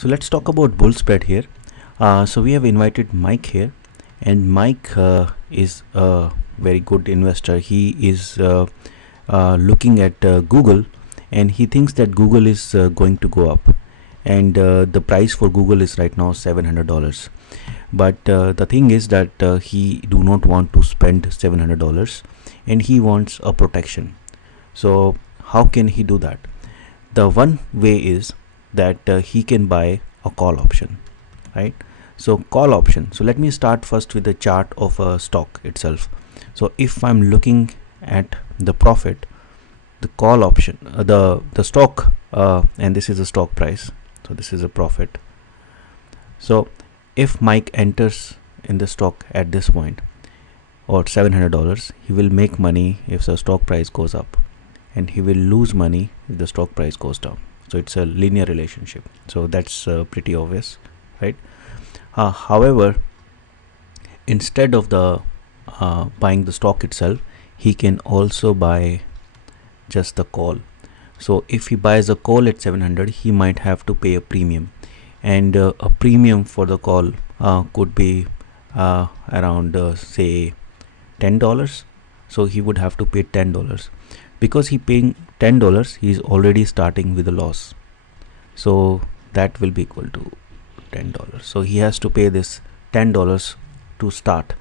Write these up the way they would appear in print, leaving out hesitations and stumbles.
So let's talk about bull spread here. So we have invited Mike here, and Mike is a very good investor. He is looking at Google, and he thinks that Google is going to go up, and the price for Google is right now $700. But the thing is that he do not want to spend $700, and he wants a protection. So how can he do that? The one way is that he can buy a call option, right? So call option. So let me start first with the chart of a stock itself. So if I'm looking at the profit, the call option, the stock, and this is the stock price. So this is a profit. So if Mike enters in the stock at this point, or $700, he will make money if the stock price goes up, and he will lose money if the stock price goes down. So it's a linear relationship. So that's pretty obvious, right? However, instead of the buying the stock itself, he can also buy just the call. So if he buys a call at 700, he might have to pay a premium, and a premium for the call could be around say $10. So he would have to pay $10. Because he paying $10, he is already starting with a loss. So that will be equal to $10. So he has to pay this $10 to start,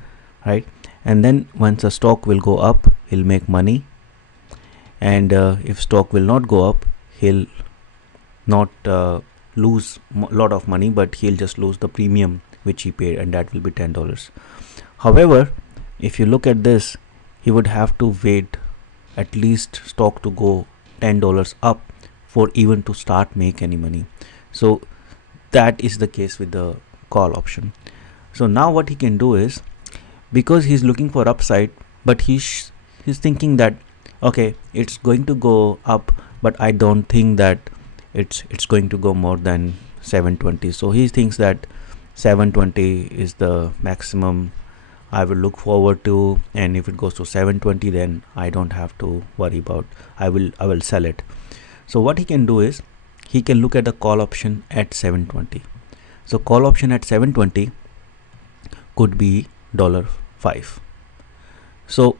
right? And then once the stock will go up, he'll make money. And if stock will not go up, he'll not lose a lot of money, but he'll just lose the premium which he paid, and that will be $10. However, if you look at this, he would have to wait at least stock to go $10 up for even to start make any money. So that is the case with the call option. So now what he can do is, because he's looking for upside, but he's thinking that okay, it's going to go up, but I don't think that it's going to go more than 720. So he thinks that 720 is the maximum I will look forward to, and if it goes to 720, then I don't have to worry about, I will sell it. So what he can do is, he can look at the call option at 720. So call option at 720 could be $5. So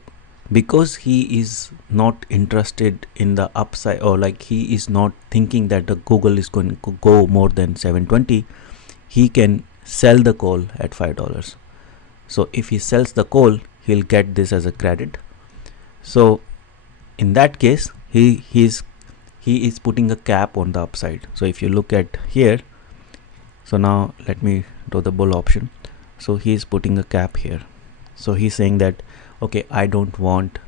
because he is not interested in the upside, or like he is not thinking that the Google is going to go more than 720, he can sell the call at $5. So if he sells the call, he'll get this as a credit. So in that case, he is putting a cap on the upside. So if you look at here, so now let me do the bull option. So he is putting a cap here. So he's saying that okay, I don't want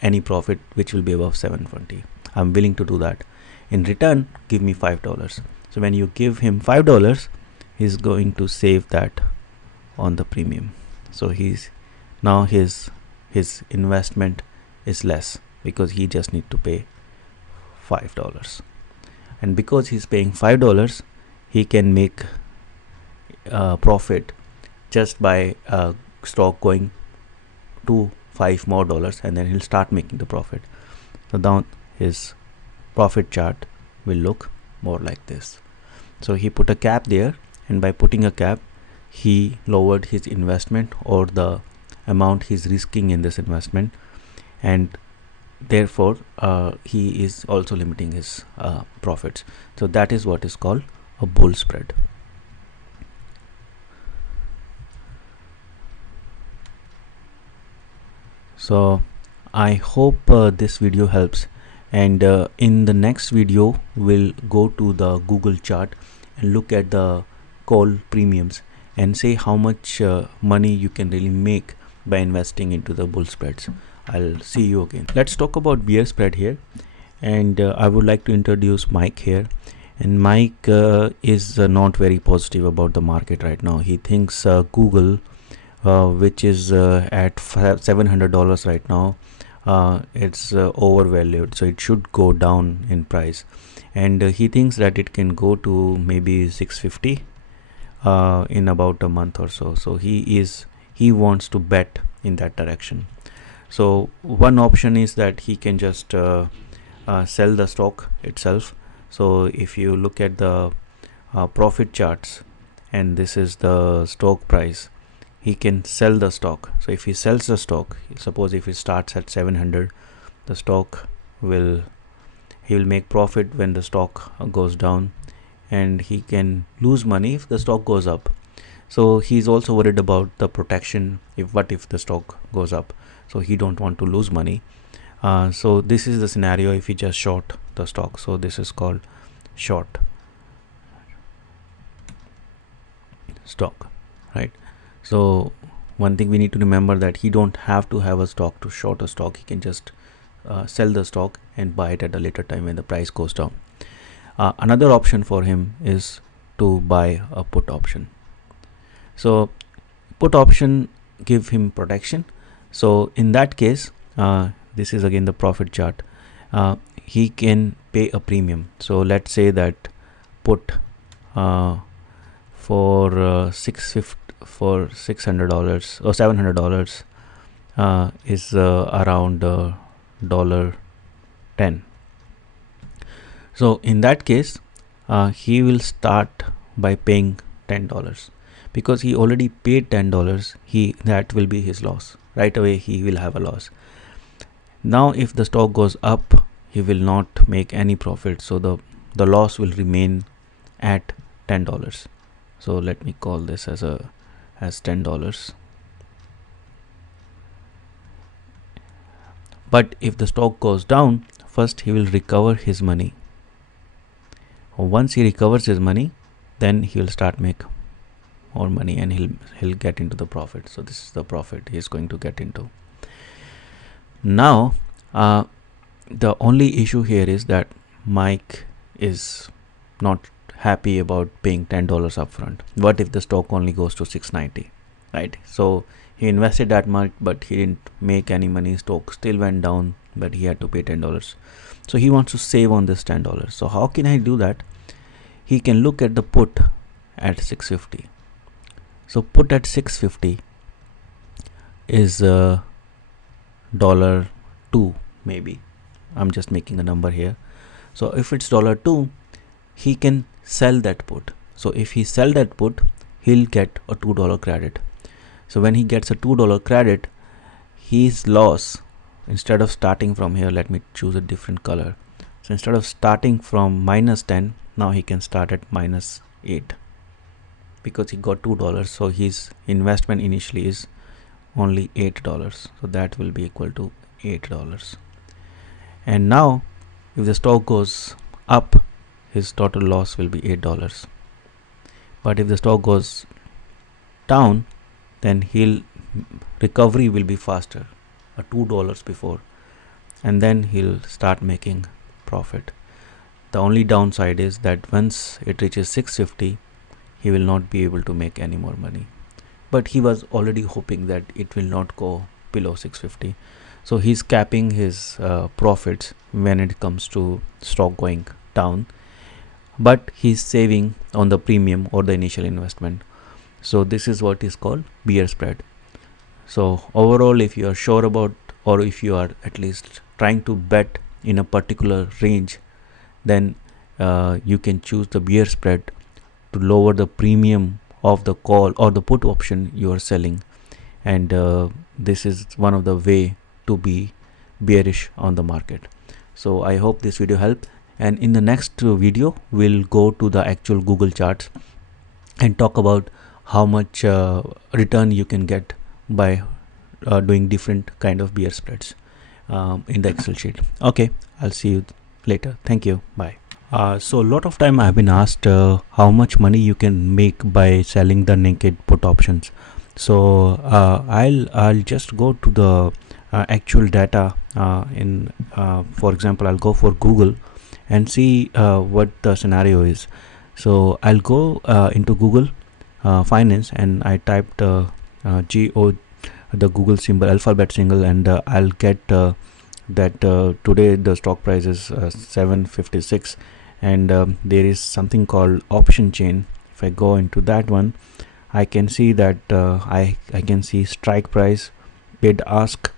any profit which will be above 720. I'm willing to do that. In return, give me $5. So when you give him $5, he's going to save that on the premium. So he's now his investment is less, because he just need to pay $5. And because he's paying $5, he can make profit just by stock going to $5 more, and then he'll start making the profit. So down his profit chart will look more like this. So he put a cap there, and by putting a cap, he lowered his investment, or the amount he's risking in this investment, and therefore he is also limiting his profits. So that is what is called a bull spread. So I hope this video helps, and in the next video we'll go to the Google chart and look at the call premiums and say how much money you can really make by investing into the bull spreads. I'll see you again. Let's talk about bear spread here, and I would like to introduce Mike here. And Mike is not very positive about the market right now. He thinks Google, which is at $700 right now, it's overvalued, so it should go down in price, and he thinks that it can go to maybe 650 in about a month or so. So he wants to bet in that direction. So one option is that he can just sell the stock itself. So if you look at the profit charts, and this is the stock price, he can sell the stock. So if he sells the stock, suppose if it starts at 700, the stock will, he will make profit when the stock goes down, and he can lose money if the stock goes up. So he's also worried about the protection, if what if the stock goes up, so he don't want to lose money. So this is the scenario if he just short the stock. So this is called short stock, right? So one thing we need to remember, that he don't have to have a stock to short a stock. He can just sell the stock and buy it at a later time when the price goes down. Another option for him is to buy a put option. So put option give him protection. So in that case, this is again the profit chart. He can pay a premium. So let's say that put for $600 or $700 is around $10. So in that case, he will start by paying $10, because he already paid $10. That will be his loss. Right away he will have a loss. Now if the stock goes up, he will not make any profit, so the loss will remain at $10. So let me call this as $10. But if the stock goes down, first he will recover his money. Once he recovers his money, then he will start make more money, and he'll get into the profit. So this is the profit he is going to get into. Now the only issue here is that Mike is not happy about paying $10 upfront. What if the stock only goes to 690, right? So he invested that much, but he didn't make any money. Stock still went down, but he had to pay $10. So he wants to save on this $10. So how can I do that? He can look at the put at 650. So put at 650 is $2 maybe. I'm just making a number here. So if it's $2, he can sell that put. So if he sell that put, he'll get a $2 credit. So when he gets a $2 credit, his loss, instead of starting from here, let me choose a different color. So instead of starting from -10, now he can start at -8, because he got $2. So his investment initially is only $8. So that will be equal to $8. And now if the stock goes up, his total loss will be $8. But if the stock goes down, then recovery will be faster, $2 before, and then he'll start making profit. The only downside is that once it reaches 650, he will not be able to make any more money. But he was already hoping that it will not go below 650. So he's capping his profits when it comes to stock going down, but he's saving on the premium or the initial investment. So this is what is called bear spread. So overall, if you are sure about, or if you are at least trying to bet in a particular range, then you can choose the bear spread to lower the premium of the call or the put option you are selling. And this is one of the way to be bearish on the market. So I hope this video helped, and in the next video we'll go to the actual Google charts and talk about how much return you can get by doing different kind of bear spreads in the Excel sheet. Okay, I'll see you later. Thank you. Bye. So a lot of time I've been asked how much money you can make by selling the naked put options. So I'll just go to the actual data for example, I'll go for Google and see what the scenario is. So I'll go into Google Finance, and I typed GO, the Google symbol, alphabet symbol, and I'll get that today the stock price is 756, and there is something called option chain. If I go into that one, I can see that I can see strike price, bid ask,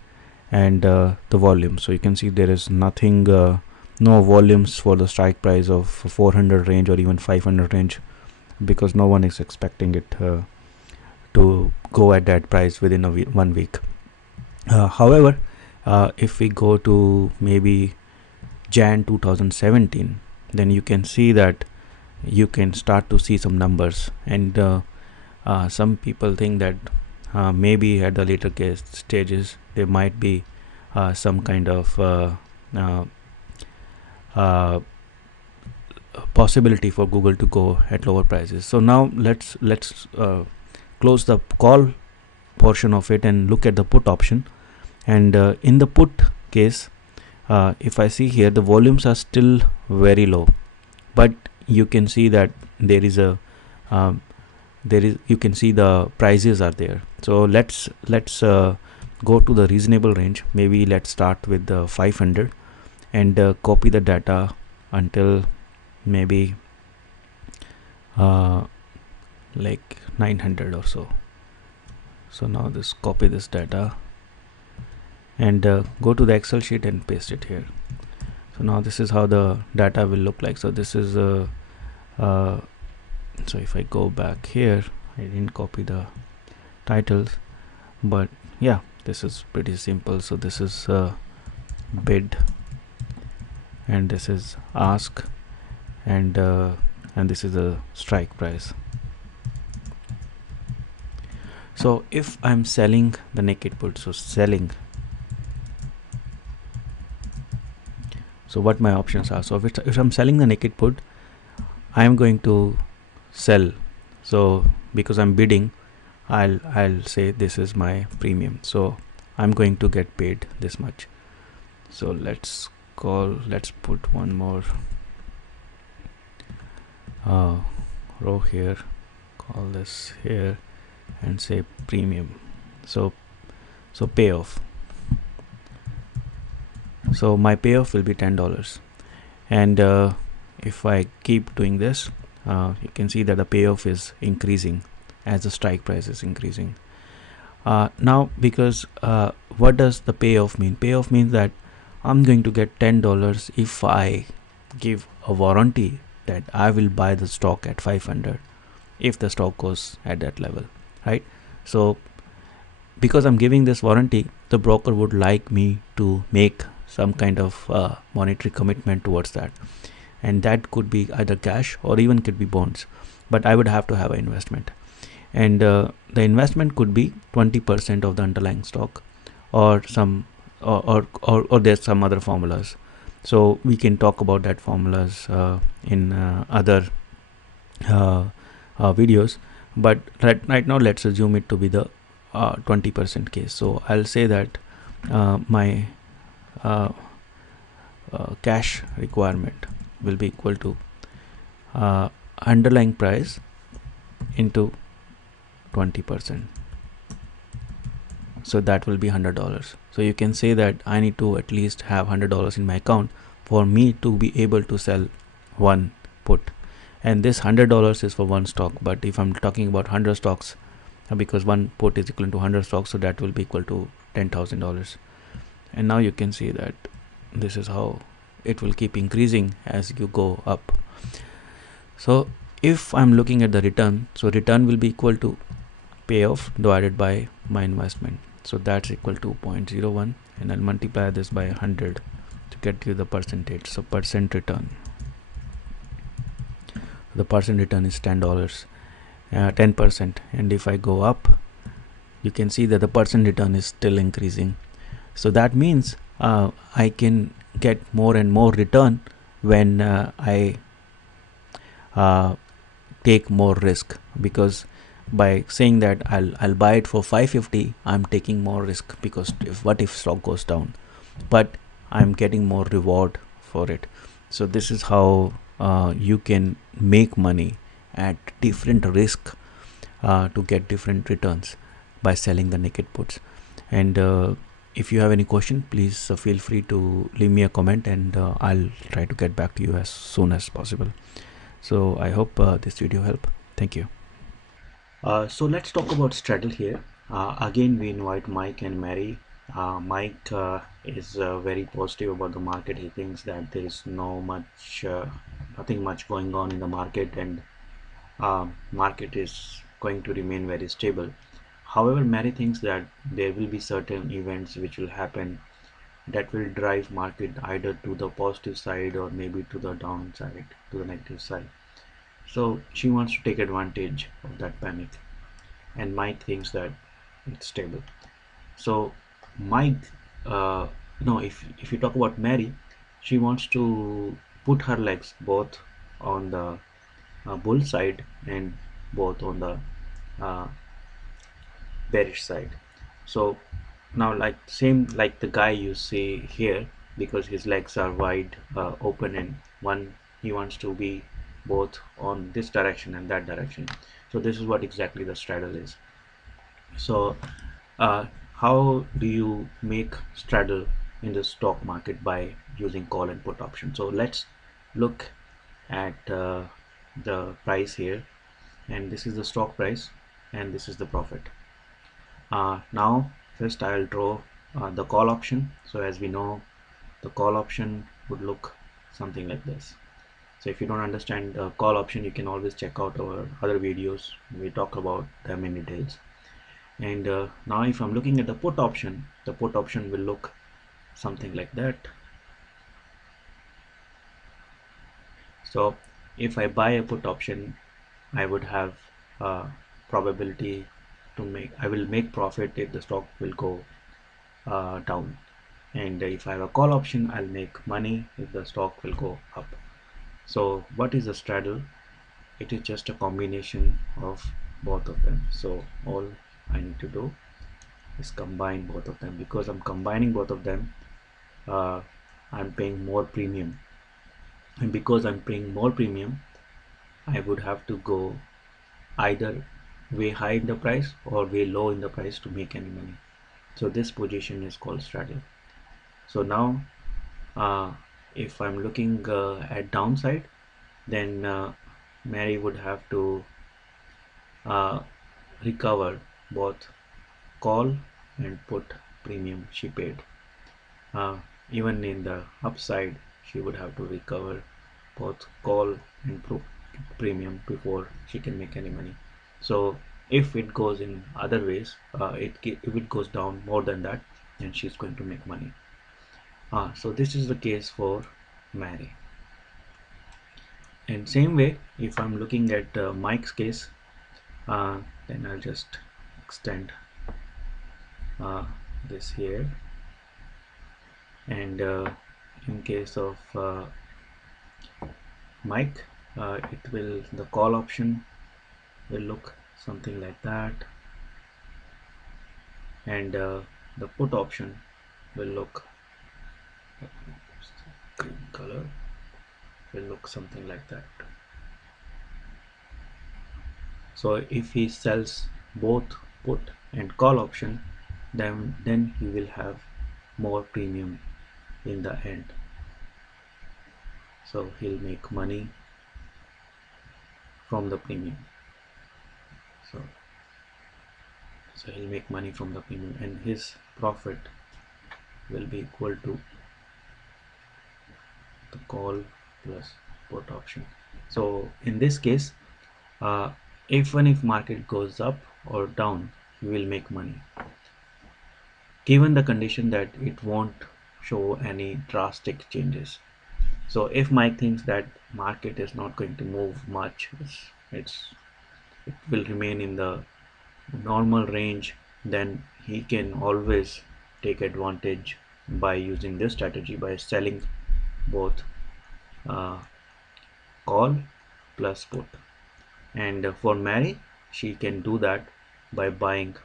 and the volume. So you can see there is nothing, no volumes for the strike price of 400 range or even 500 range because no one is expecting it to go at that price within a 1 week. However, if we go to maybe Jan 2017, then you can see that you can start to see some numbers, and some people think that maybe at the later case stages there might be some kind of possibility for Google to go at lower prices. So now let's close the call portion of it and look at the put option. And in the put case, if I see here, the volumes are still very low, but you can see that there is a you can see the prices are there. So let's go to the reasonable range. Maybe let's start with the 500 and copy the data until maybe like 900 or so. So now this copy this data and go to the Excel sheet and paste it here. So now this is how the data will look like. So this is so if I go back here, I didn't copy the titles, but yeah, this is pretty simple. So this is bid, and this is ask, and this is the strike price. So if I'm selling the naked put, so selling, so what my options are. So if I'm selling the naked put, I'm going to sell. So because I'm bidding, I'll say this is my premium, so I'm going to get paid this much. So let's put one more row here, call this here, and say premium. So payoff. So my payoff will be $10, and if I keep doing this, you can see that the payoff is increasing as the strike price is increasing. Now, because what does the payoff mean? Payoff means that I'm going to get $10 if I give a warranty that I will buy the stock at 500 if the stock goes at that level, right? So because I'm giving this warranty, the broker would like me to make some kind of monetary commitment towards that, and that could be either cash or even could be bonds, but I would have to have an investment, and the investment could be 20% of the underlying stock, or some or there's some other formulas. So we can talk about that formulas in other videos, but right now let's assume it to be the 20% case. So I'll say that my cash requirement will be equal to underlying price into 20%. So that will be $100. So you can say that I need to at least have $100 in my account for me to be able to sell one put, and this $100 is for one stock. But if I'm talking about 100 stocks, because one put is equal to 100 stocks, so that will be equal to $10,000. And now you can see that this is how it will keep increasing as you go up. So if I'm looking at the return, so return will be equal to payoff divided by my investment. So that's equal to 0.01, and I'll multiply this by 100 to get you the percentage. So percent return, the percent return is $10, 10%. And if I go up, you can see that the percent return is still increasing. So that means I can get more and more return when I take more risk, because by saying that I'll buy it for 550, I'm taking more risk, because what if stock goes down, but I'm getting more reward for it. So this is how you can make money at different risk to get different returns by selling the naked puts. And if you have any question, please feel free to leave me a comment, and I'll try to get back to you as soon as possible. So I hope this video helped. Thank you. So let's talk about Straddle here. Again, we invite Mike and Mary. Mike is very positive about the market. He thinks that there is nothing much going on in the market, and market is going to remain very stable. However, Mary thinks that there will be certain events which will happen that will drive market either to the positive side or maybe to the downside, to the negative side. So she wants to take advantage of that panic, and Mike thinks that it's stable. So Mike, if you talk about Mary, she wants to put her legs both on the bull side and both on the uh, bearish side. So now, like same like the guy you see here, because his legs are wide open, and one he wants to be both on this direction and that direction. So this is what exactly the straddle is. So uh, how do you make straddle in the stock market? By using call and put option. So let's look at the price here, and this is the stock price and this is the profit. Now first I'll draw the call option. So as we know, the call option would look something like this. So if you don't understand the call option, you can always check out our other videos. We talk about them in details. And now if I'm looking at the put option, the put option will look something like that. So if I buy a put option, I would have probability to I will make profit if the stock will go down, and if I have a call option, I'll make money if the stock will go up. So what is a straddle? It is just a combination of both of them. So all I need to do is combine both of them. Because I'm combining both of them, uh, I'm paying more premium, and because I'm paying more premium, I would have to go either way high in the price or way low in the price to make any money. So this position is called straddle. So now uh, if I'm looking at downside, then Mary would have to uh, recover both call and put premium she paid. Even in the upside, she would have to recover both call and premium before she can make any money. So if it goes in other ways, if it goes down more than that, then she's going to make money. So this is the case for Mary. And same way, if I'm looking at Mike's case, then I'll just extend this here, and in case of Mike, the call option will look something like that, and the put option will look green color, will look something like that. So if he sells both put and call option, then he will have more premium in the end. So he'll make money from the premium. So he'll make money from the premium, and his profit will be equal to the call plus put option. So in this case, even if market goes up or down, you will make money, given the condition that it won't show any drastic changes. So if Mike thinks that market is not going to move much, it will remain in the normal range, then he can always take advantage by using this strategy, by selling both uh, call plus put. And for Mary, she can do that by buying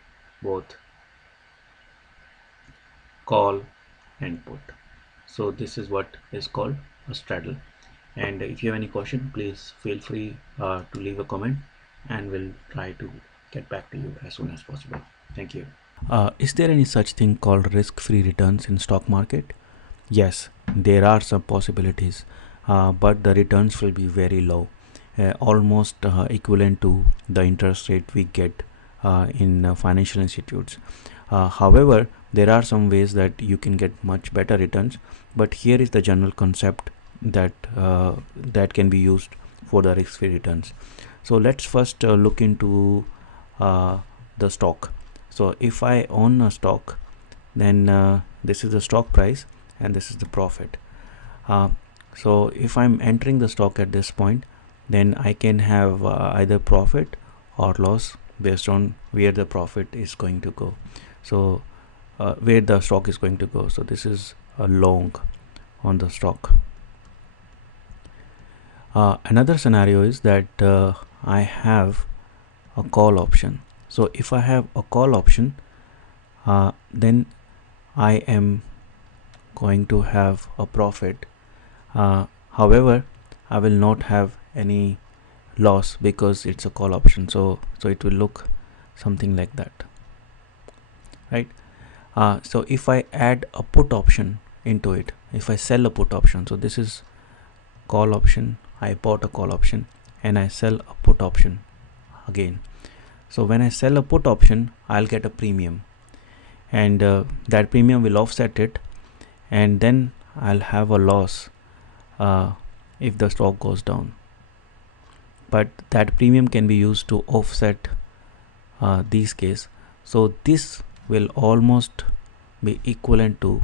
both call and put. So this is what is called a straddle. And if you have any question, please feel free to leave a comment, and we'll try to get back to you as soon as possible. Thank you. Is there any such thing called risk-free returns in stock market? Yes, there are some possibilities, but the returns will be very low, almost equivalent to the interest rate we get in financial institutes. However, there are some ways that you can get much better returns, but here is the general concept that can be used for the risk-free returns. So let's first look into the stock. So if I own a stock, then this is the stock price and this is the profit. So if I'm entering the stock at this point, then I can have either profit or loss based on where the profit is going to go. So where the stock is going to go. So this is a long on the stock. Another scenario is that I have a call option. So if I have a call option, then I am going to have a profit. However, I will not have any loss because it's a call option. So it will look something like that, right? So if I add a put option into it, if I sell a put option, so this is call option, I bought a call option and I sell a put option again. So when I sell a put option, I'll get a premium, and that premium will offset it, and then I'll have a loss if the stock goes down. But that premium can be used to offset these case. So this will almost be equivalent to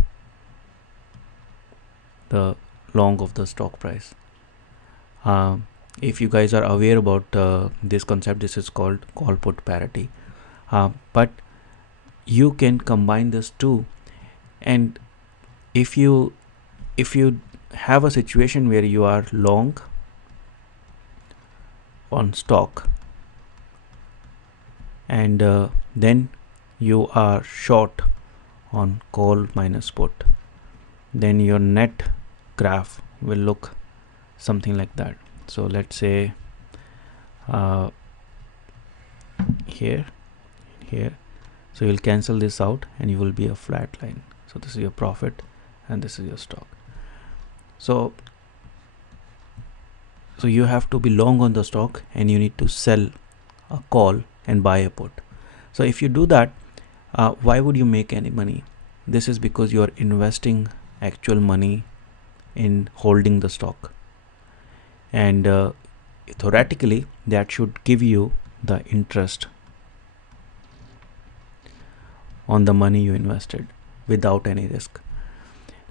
the long of the stock price. If you guys are aware about this concept, this is called call put parity. But you can combine this too, and if you have a situation where you are long on stock and then you are short on call minus put, then your net graph will look something like that. So let's say here, so you'll cancel this out and you will be a flat line. So this is your profit and this is your stock. So you have to be long on the stock and you need to sell a call and buy a put. So if you do that, why would you make any money? This is because you are investing actual money in holding the stock, and theoretically that should give you the interest on the money you invested without any risk.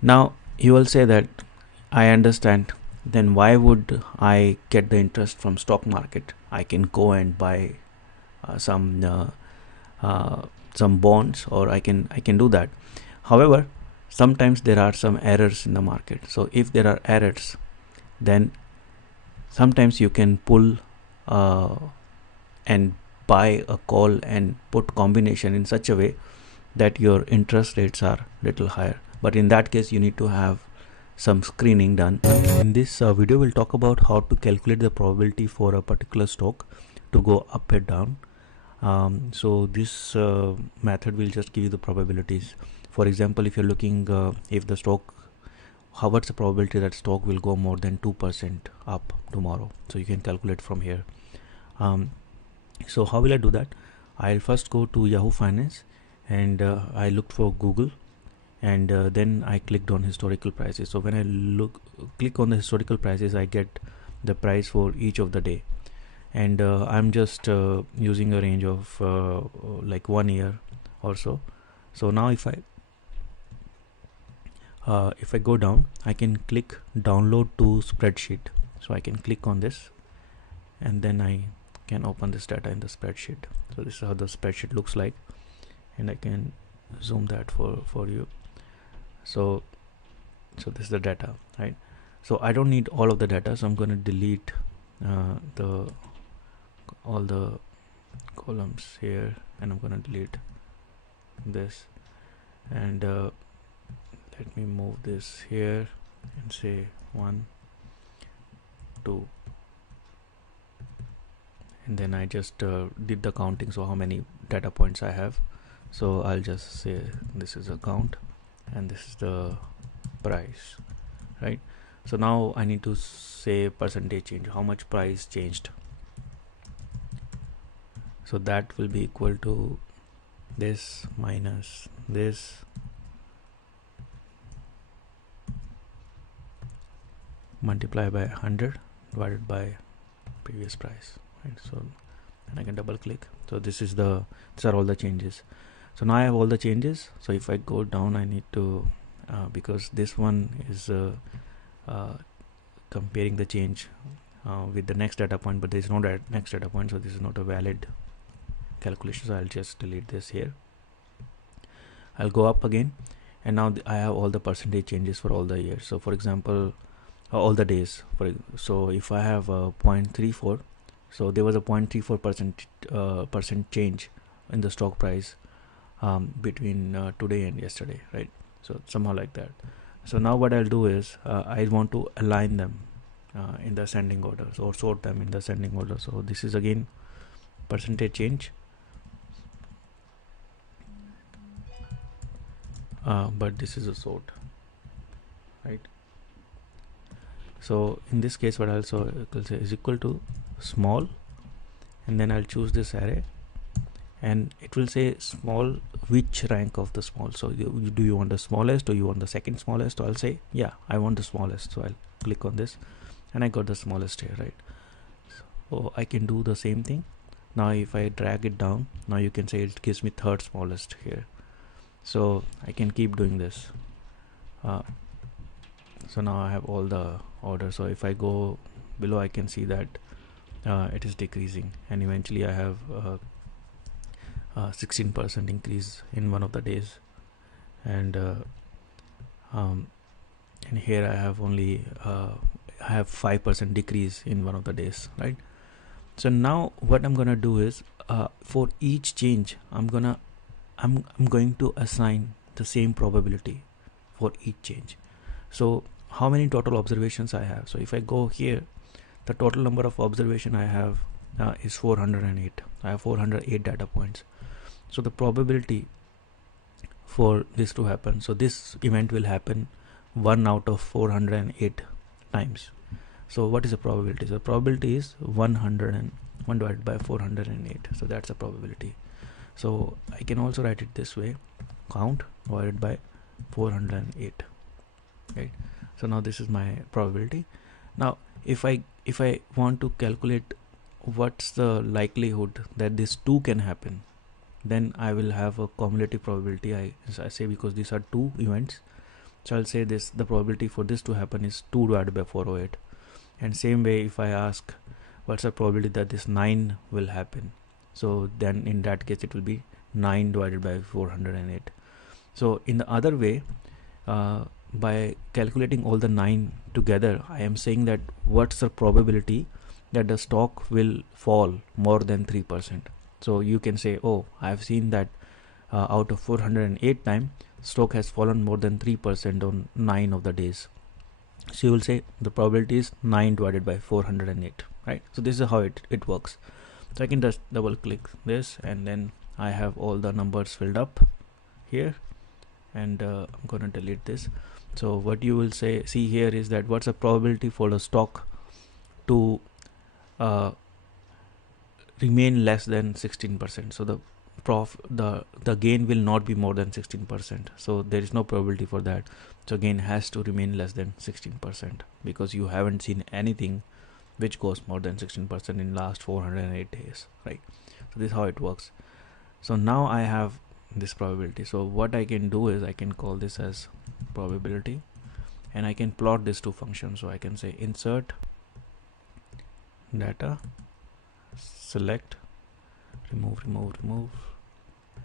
Now you will say that I understand, then why would I get the interest from stock market? I can go and buy some bonds, or I can do that. However, sometimes there are some errors in the market. So if there are errors, then sometimes you can pull and buy a call and put combination in such a way that your interest rates are little higher. But in that case, you need to have some screening done. In this video, we'll talk about how to calculate the probability for a particular stock to go up and down. So this method will just give you the probabilities. For example, if you're looking if the stock, what's the probability that stock will go more than 2% up tomorrow? So you can calculate from here. So how will I do that? I'll first go to Yahoo Finance, and I looked for Google, and then I clicked on historical prices. So when I click on the historical prices, I get the price for each of the day, and I'm just using a range of like 1 year or so. So now if I go down, I can click download to spreadsheet. So I can click on this, and then I can open this data in the spreadsheet. So this is how the spreadsheet looks like, and I can zoom that for you. So this is the data, right? So I don't need all of the data, so I'm going to delete all the columns here, and I'm going to delete this, and let me move this here and say 1, 2, and then I just did the counting, so how many data points I have. So I'll just say this is a count and this is the price, right? So now I need to say percentage change, how much price changed. So that will be equal to this minus this multiply by 100 divided by previous price. right? So and I can double click. So these are all the changes. So now I have all the changes. So if I go down, I need to because this one is comparing the change with the next data point, but there is no next data point, so this is not a valid calculation. So I'll just delete this here. I'll go up again, and now I have all the percentage changes for all the years. So for example, all the days. So if I have 0.34, so there was a 0.34% percent change in the stock price between today and yesterday, right? So somehow like that. So now what I'll do is I want to align them in the ascending order, or sort them in the ascending order. So this is again percentage change, but this is a sort, right? So in this case, what I'll say is equal to small, and then I'll choose this array, and it will say small, which rank of the small. So do you want the smallest, or you want the second smallest? So I'll say, yeah, I want the smallest. So I'll click on this, and I got the smallest here, right? So I can do the same thing. Now if I drag it down, now you can say it gives me third smallest here. So I can keep doing this. So now I have all the order. So if I go below, I can see that it is decreasing, and eventually I have 16% increase in one of the days, and here I have only I have 5% decrease in one of the days, right? So now what I'm gonna do is for each change I'm going to assign the same probability for each change. So how many total observations I have? So if I go here, the total number of observation I have is 408. I have 408 data points. So the probability for this to happen, so this event will happen 1 out of 408 times. So what is the probability? So the probability is 101 divided by 408. So that's a probability. So I can also write it this way: count divided by 408, right? So now this is my probability. Now if I want to calculate what's the likelihood that this 2 can happen, then I will have a cumulative probability. I say, because these are 2 events, so I'll say this, the probability for this to happen is 2 divided by 408. And same way, if I ask what's the probability that this 9 will happen, so then in that case it will be 9 divided by 408. So in the other way, by calculating all the 9 together, I am saying that what's the probability that the stock will fall more than 3%. So you can say, oh, I have seen that out of 408 times, stock has fallen more than 3% on 9 of the days. So you will say the probability is 9 divided by 408, right? So this is how it works. So I can just double click this, and then I have all the numbers filled up here, and I'm gonna delete this. So what you will see here is that what's the probability for the stock to remain less than 16%. So the gain will not be more than 16%. So there is no probability for that. So gain has to remain less than 16%, because you haven't seen anything which goes more than 16% in last 408 days, right? So this is how it works. So now I have this probability. So what I can do is I can call this as probability, and I can plot these 2 functions. So I can say insert data, select, remove,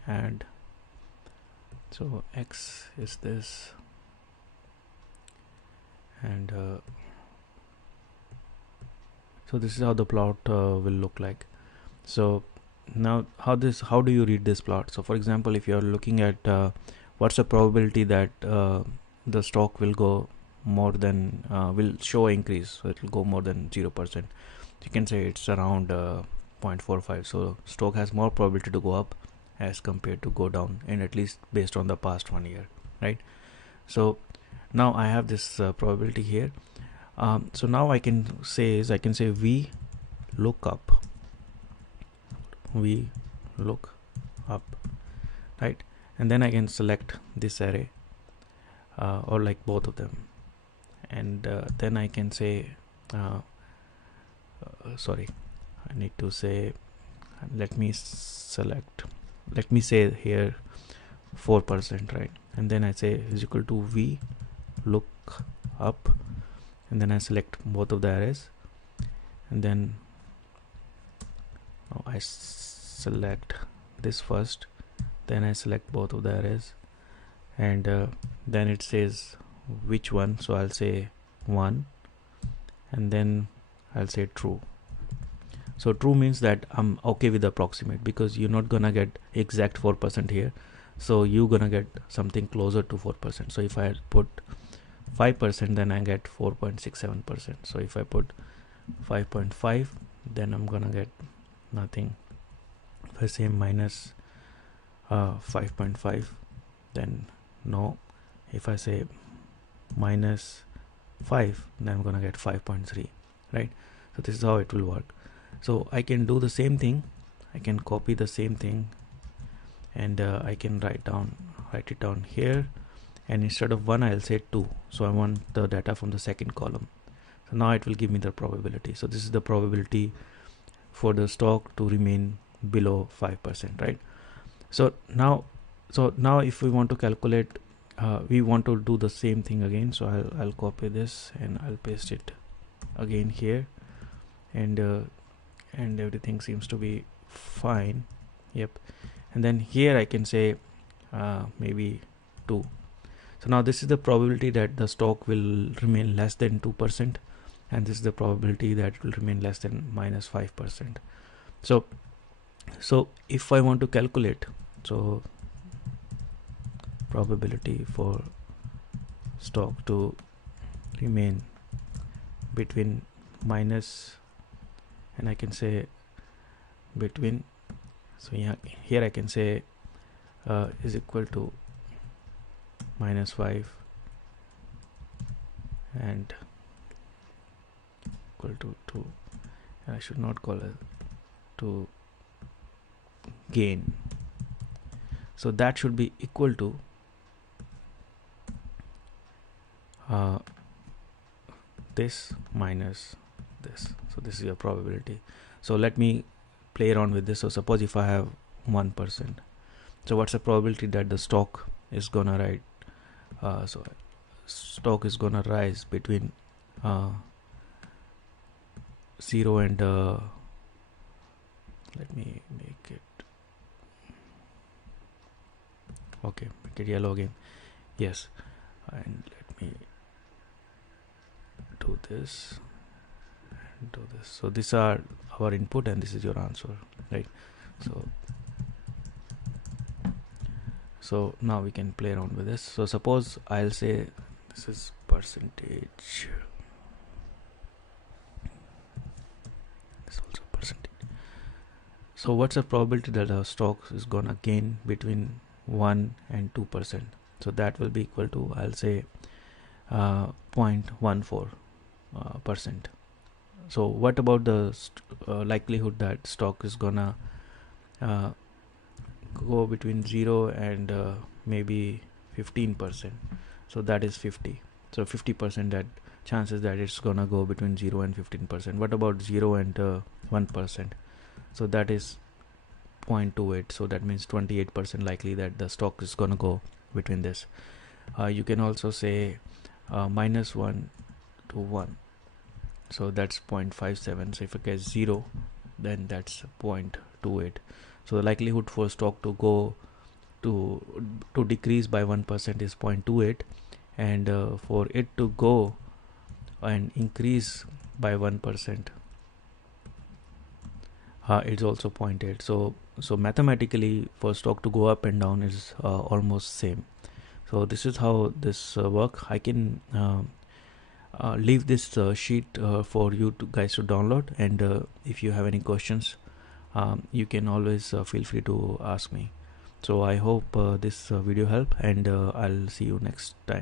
add. So x is this, and so this is how the plot will look like. So now how do you read this plot? So for example, if you are looking at what's the probability that the stock will go more than will show increase, so it will go more than 0%, you can say it's around 0.45. so stock has more probability to go up as compared to go down, and at least based on the past 1 year, right? So now I have this probability here. So now I can say we look up, right? And then I can select this array or like both of them, and then I can say I need to say, let me select, let me say here 4%, right? And then I say is equal to V look up, and then I select both of the arrays, and then I select this first, then I select both of the arrays, and then it says which one, so I'll say 1, and then I'll say true. So true means that I'm okay with the approximate, because you're not gonna get exact 4% here, so you're gonna get something closer to 4%. So if I put 5%, then I get 4.67%. so if I put 5.5, then I'm gonna get nothing. If I say minus 5.5, then no. If I say minus 5, then I'm gonna get 5.3, right? So this is how it will work. So I can do the same thing, I can copy the same thing, and I can write it down here, and instead of 1 I'll say 2. So I want the data from the second column. So now it will give me the probability. So this is the probability for the stock to remain below 5%, right? So now if we want to calculate, we want to do the same thing again. So I'll copy this and I'll paste it again here, and everything seems to be fine. Yep. And then here I can say maybe 2. So now this is the probability that the stock will remain less than 2%, and this is the probability that it will remain less than minus 5%. So if I want to calculate, so probability for stock to remain between minus, and I can say between, so yeah, here I can say is equal to minus 5 and equal to 2. I should not call it to gain. So that should be equal to this minus this. So this is your probability. So let me play around with this. So suppose if I have 1%, so what's the probability that the stock is gonna so stock is gonna rise between 0 and let me make it okay, make it yellow again. Yes, and let me do this and do this. So these are our input and this is your answer, right? So now we can play around with this. So suppose I'll say this is percentage, this also percentage. So what's the probability that the stock is gonna gain between 1 and 2%? So that will be equal to, I'll say 0.14%. So what about the likelihood that stock is gonna go between 0 and maybe 15%? So that is 50. So 50% that chances that it's gonna go between 0 and 15%. What about 0 and 1%? So that is 0.28. So that means 28% likely that the stock is gonna go between this. You can also say minus 1 to 1. So that's 0.57. So if it gets 0, then that's 0.28. So the likelihood for stock to go to decrease by 1% is 0.28, and for it to go and increase by 1%, it's also 0.8. So mathematically for stock to go up and down is almost same. So this is how this work. I can leave this sheet for you guys to download, and if you have any questions, you can always feel free to ask me. So I hope this video helped, and I'll see you next time.